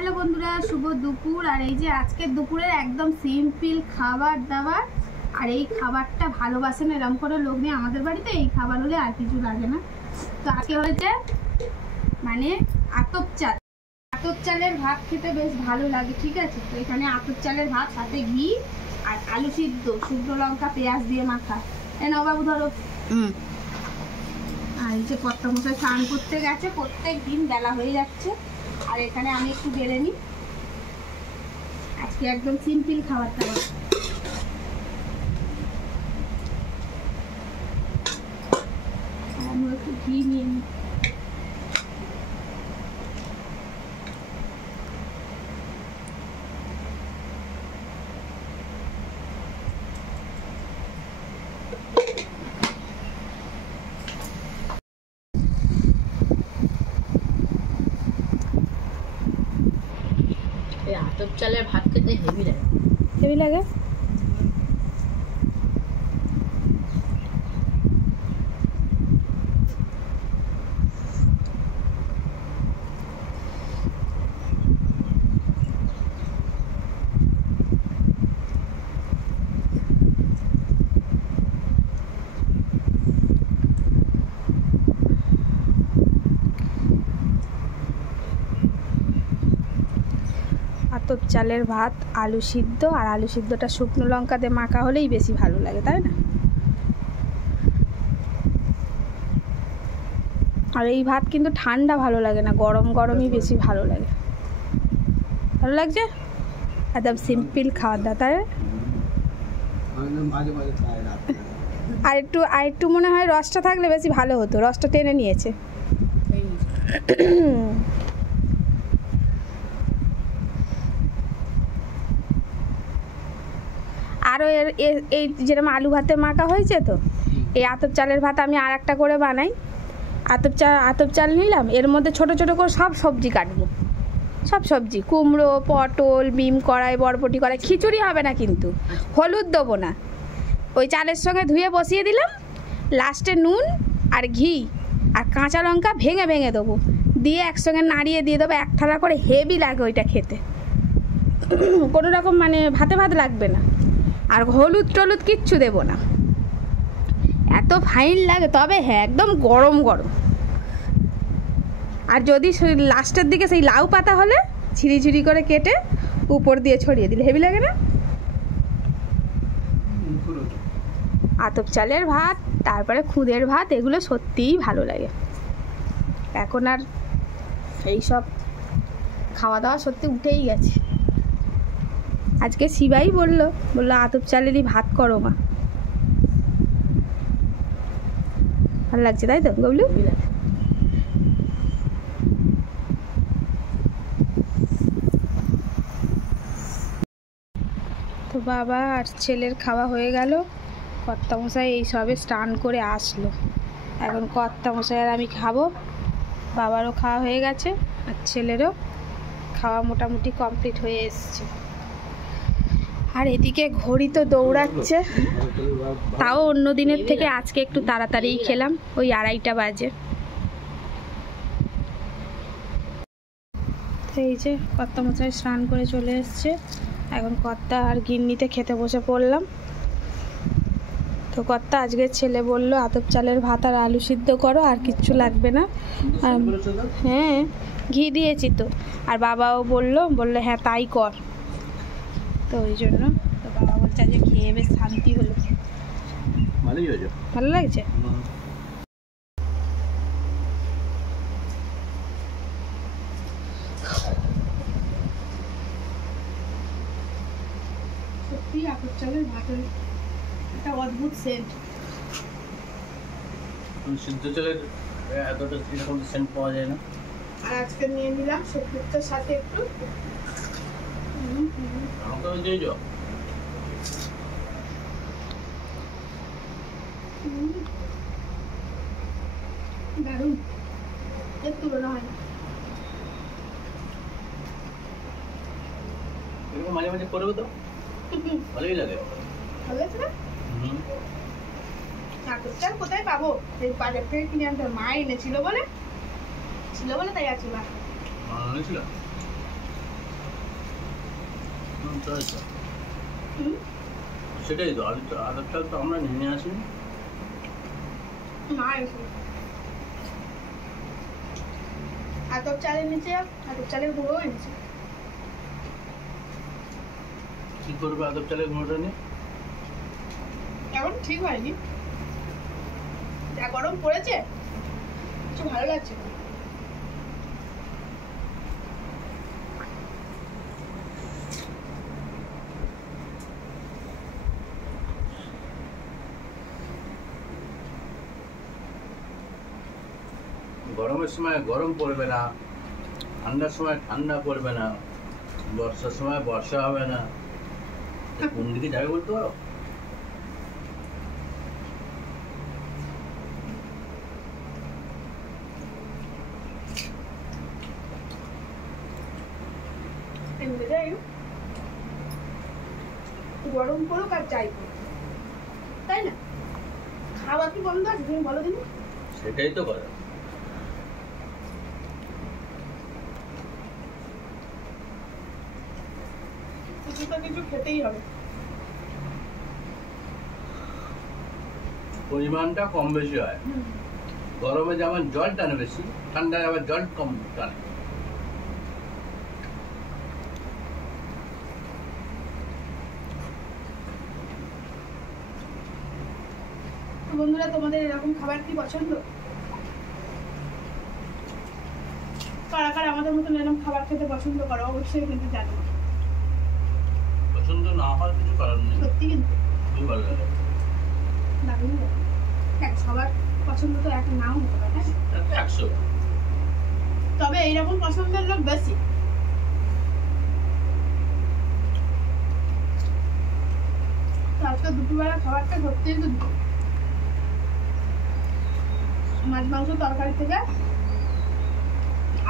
Hello বন্ধুরা, শুভ দুপুর। আর এই যে আজকের দুপুরের একদম সিম্পল খাবার দাবার। আর এই খাবারটা ভালোবাসেন এরকম করে লোক নেই আমাদের বাড়িতে, এই খাবার হলে আর কিছু লাগে না। তো আজকে হয়েছে মানে আতপ চাল। আতপ চালের ভাত খেতে বেশ ভালো লাগে, ঠিক আছে। তো এখানে আতপ চালের ভাত, সাথে ঘি আর আলু সিদ্ধ, শুকনো লঙ্কা পেঁয়াজ দিয়ে মাখা। এ নাও বাবু ধরো। আর এই যে কর্তা মশাই স্নান করতে গেছে, প্রত্যেক দিন বেলা হয়ে যাচ্ছে। আর এখানে আমি একটু বেড়ে নিই, আজকে একদম সিম্পল খাবার দাবার। আমি একটু ঘি নিয়ে নিই। আতপ চালের ভাত খেতে হেভি লাগে। হেভি লাগে। আতপ চালের ভাত, আলু সিদ্ধ, আর আলু সিদ্ধটা শুকনো লঙ্কা দিয়ে মাখা হলেই বেশি ভালো লাগে, তাই না? আর এই ভাত কিন্তু ঠান্ডা ভালো লাগে না, গরম গরমই বেশি ভালো লাগে। ভালো লাগছে? একদম সিম্পল খাওয়ার দাওয়া, তাই। আর একটু মনে হয় রসটা থাকলে বেশি ভালো হতো, রসটা টেনে নিয়েছে। আরও এই যেরকম আলু ভাতে মাখা হয়েছে, তো এই আতপ চালের ভাত আমি আর একটা করে বানাই। আতপ চাল নিলাম, এর মধ্যে ছোট ছোট করে সব সবজি কাটবো, সব সবজি, কুমড়ো, পটল, বিম কড়াই, বরবটি কড়াই। খিচুড়ি হবে না কিন্তু, হলুদ দেবো না। ওই চালের সঙ্গে ধুয়ে বসিয়ে দিলাম, লাস্টে নুন আর ঘি আর কাঁচা লঙ্কা ভেঙে ভেঙে দেবো, দিয়ে একসঙ্গে নাড়িয়ে দিয়ে দেবো এক থালা করে। হেভি লাগে ওইটা খেতে, কোনো রকম মানে ভাতে ভাত লাগবে না। আর হলুদ টলুদ কিচ্ছু দেবো না, এত ফাইন লাগে। তবে হ্যাঁ, একদম গরম গরম। আর যদি লাস্টের দিকে সেই লাউ পাতা হলে ছিঁড়ি ছিঁড়ি করে কেটে উপর দিয়ে ছড়িয়ে দিলে হেভি লাগে না? আতপ চালের ভাত, তারপরে খুদের ভাত, এগুলো সত্যিই ভালো লাগে। এখন আর এইসব খাওয়া দাওয়া সত্যি উঠেই গেছে। আজকে শিবাই বললো আতপ চালেরই ভাত করো মা। ভালো লাগছে, তাই তো গবলু? তো বাবা আর ছেলের খাওয়া হয়ে গেল। কর্তামশাই এই সবে স্নান করে আসলো, এখন কর্তামশাই আর আমি খাবো। বাবারও খাওয়া হয়ে গেছে, আর ছেলেরও খাওয়া মোটামুটি কমপ্লিট হয়ে এসছে। আর এদিকে ঘড়ি তো দৌড়াচ্ছে, তাও অন্য দিনের থেকে আজকে একটু তাড়াতাড়িই খেলাম, ওই 2:30 বাজে। এই যে কর্তামশাই স্নান করে চলে এসছে, এখন কর্তা আর গিন্নিতে খেতে বসে পড়লাম। তো কর্তা আজকের ছেলে বলল আতপ চালের ভাত আর আলু সিদ্ধ করো, আর কিচ্ছু লাগবে না। হ্যাঁ, ঘি দিয়েছি তো। আর বাবাও বললো হ্যাঁ তাই কর। তো ওই জন্য তো বাবা বলছে আজকে খেয়ে বেশ শান্তি হলো। ভালো লাগছে। সত্যি আতপ চালের ভাতের একটা অদ্ভুত সেন্ট। সিদ্ধ চালের এতটা এরকম সেন্ট পাওয়া যায় না। আর আজকে নিয়ে নিলাম শুক্তোর সাথে একটু আমাকে দিয়ে যাও। দারুণ, এর তুলনা হয় না। এরকম মাঝে মাঝে করবে তো ভালোই লাগে। ভালো লাগছে না? আতপ চাল কোথায় পাবো? এই বাজার থেকে কিনে আনতে মা এনেছিল বলে তাই আছে। মা এনেছিল? তো হয়েছে। হুম? সেটাই তো আদার চাল তো আমরা নিয়ে আসি। মা এসে আতপ চালের নিচে আতপ চালের গুঁড়ো এনেছে। কি করবে আদর চালের গুঁড়োটা নিয়ে? এখন ঠিক হয়নি, যা গরম পড়েছে কিছু ভালো লাগছে না। গরমের সময় গরম পড়বে না, ঠান্ডার সময় ঠান্ডা পড়বে না, বর্ষার সময় বর্ষা হবে না, তো কোন দিকে যাবে বলতে পারো? এমনি যাই গরম পড়ুক আর যাই পড়ুক, তাই না? খাওয়া কি বন্ধ আছে তুমি বলো দিন? সেটাই তো করে। কিছু তো কিছু খেতেই হবে। পরিমাণটা কম বেশি হয়। গরমে যেমন জল টানে বেশি, ঠান্ডায় আবার জল কম টানে। তো বন্ধুরা, তোমাদের এরকম খাবার কি পছন্দ? কারা কারা আমাদের মতন এরকম খাবার খেতে পছন্দ করো অবশ্যই কিন্তু জানো। পছন্দ না হওয়ার কিছু কারণ নেই, সত্যি কিন্তু খুবই ভালো লাগে। দারুণ লাগে। দেখ, সবার পছন্দ তো এক নাও হতে পারে, তাই না? এটা 100। তবে এইরকম পছন্দের লোক বেশি। তো আজকে দুপুরবেলা খাবারটা সত্যি কিন্তু মাছ মাংস তরকারি থেকে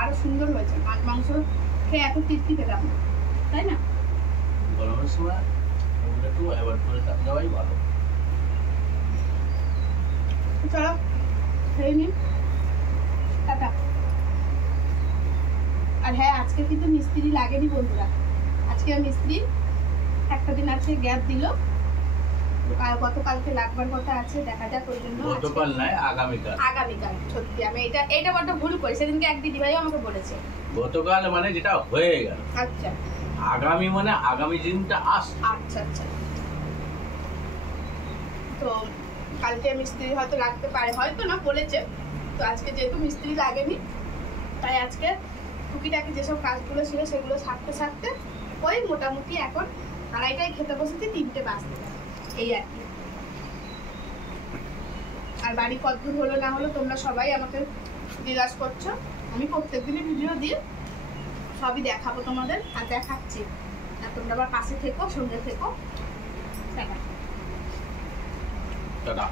আরো সুন্দর হয়েছে। মাছ মাংস খেয়ে এত তৃপ্তি পেলাম না, তাই না? গরমের সময় ওগুলো একটু অ্যাভয়েড করে যাওয়াই ভালো। তো চলো খেয়ে নিন, টাটা। আর হ্যাঁ, আজকে কিন্তু মিস্ত্রি লাগেনি বন্ধুরা। আজকে মিস্ত্রি একটা দিন আছে গ্যাপ দিল, গতকালকে লাগবার কথা আছে, দেখা যাক। ওই জন্য গতকাল নাই, আগামীকাল। আগামীকাল। সত্যি আমি এটা বড্ড ভুল করি। সেদিনকে এক দিদি ভাইও আমাকে বলেছে। গতকাল মানে যেটা হয়ে গেল, আচ্ছা আগামী মানে আগামী দিনটা আসছে। আচ্ছা আচ্ছা। তো কালকে মিস্ত্রি হয়তো লাগতে পারে, হয়তো না, বলেছে। তো আজকে যেহেতু মিস্ত্রি লাগেনি, তাই আজকে টুকিটাকি যেসব কাজগুলো ছিল সেগুলো সারতে সারতে ওই মোটামুটি এখন 2:30টায় খেতে বসেছি, 3টে বাজতে যায়, এই আর কি। আর বাড়ি কতদূর হলো না হলো তোমরা সবাই আমাকে জিজ্ঞাসা করছো। আমি প্রত্যেকদিনই ভিডিও দিয়ে সবই দেখাবো তোমাদের, আর দেখাচ্ছি। আর তোমরা আবার পাশে থেকো, সঙ্গে থেকো। টাটা। টাটা।